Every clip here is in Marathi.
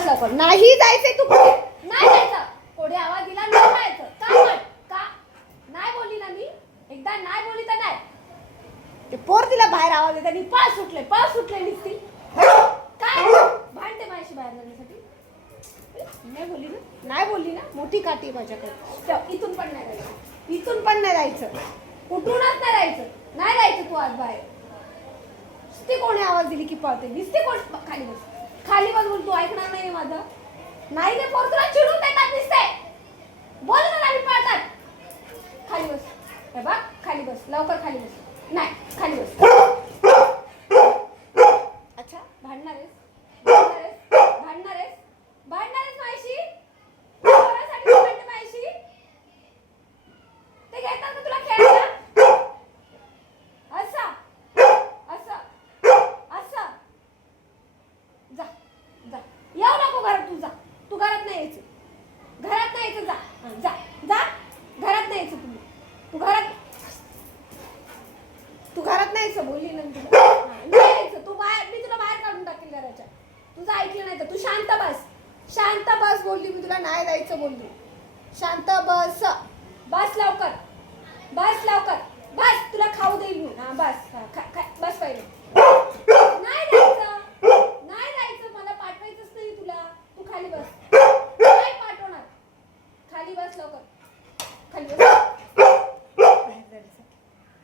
बस लवकर. नाही जायचंय तू पुढे. नाही जायचं. कोणी आवाज दिला नाही जायचं. का नाही बोलली ना मी. एकदा नाही बोलली तर नाही. ते पोर तिला बाहेर आवाज देत आणि पळ सुटले निसती. काय भांडते माझ्याशी बाहेर जाण्यासाठी. नाही बोलली ना मोठी काठी माझ्याकडे. इथून पण नाही जायचं. कुठूनच नाही जायचं तू आज बाहेर. नुसती कोणी आवाज दिली की पळते. नुसती कोण. खाली बस बोल. तू ऐकणार नाही माझं. नाही ते पोर तुला चिडून देतात नुसते. बोल ना आम्ही पळतात. खाली बस. हे बघ खाली बस. लवकर खाली बस. नाही खाली बस. अच्छा भांडणार आहेस माझ्याशी. कोणासाठी भांडते माझ्याशी. ते घेतात ना तुला खेळायला. असं जा येऊ नको घरात. तू घरात नाही यायचं. जा घरात नाही यायचं. तू घरात नाही यायचं. बोलली ना तुला. नाही यायचं तू बाहेर. मी तुला बाहेर काढून टाकेल घराच्या. तुझं ऐकलं नाही तर तू शांत बस बोलली मी तुला. नाही जायचं बोलली. शांत बस लवकर. बस तुला खाऊ देईल मी. हा बस पहिले. नाही जायचं. मला पाठवायचंच नाही तुला. तू खाली बस. नाही पाठवणार. खाली बस लवकर. खाली बस.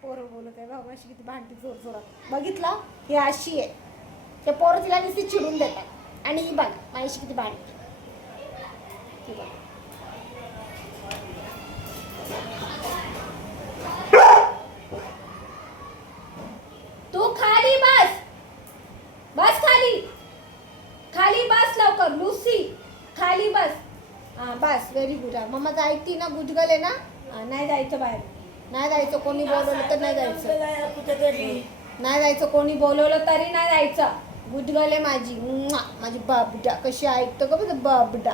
पोरं बोलत आहे बाबा अशी किती भांडती जोरात. बघितला ही अशी आहे. ते पोरं तिला नुसती चिडून देतात. आणि ही बघ माझ्याशी किती भांडते. तू खाली बस खाली बस लवकर. लुसी खाली बस. हा बस व्हेरी गुड. मम्माचं ऐकती ना. गुजगल आहे ना. नाही जायचं बाहेर. नाही जायचं. कोणी बोलवलं तर नाही जायचं. कोणी बोलवलं तरी नाही जायचं. गुजगल आहे माझी बाबडा. कशी ऐकतं का बघ बाबडा.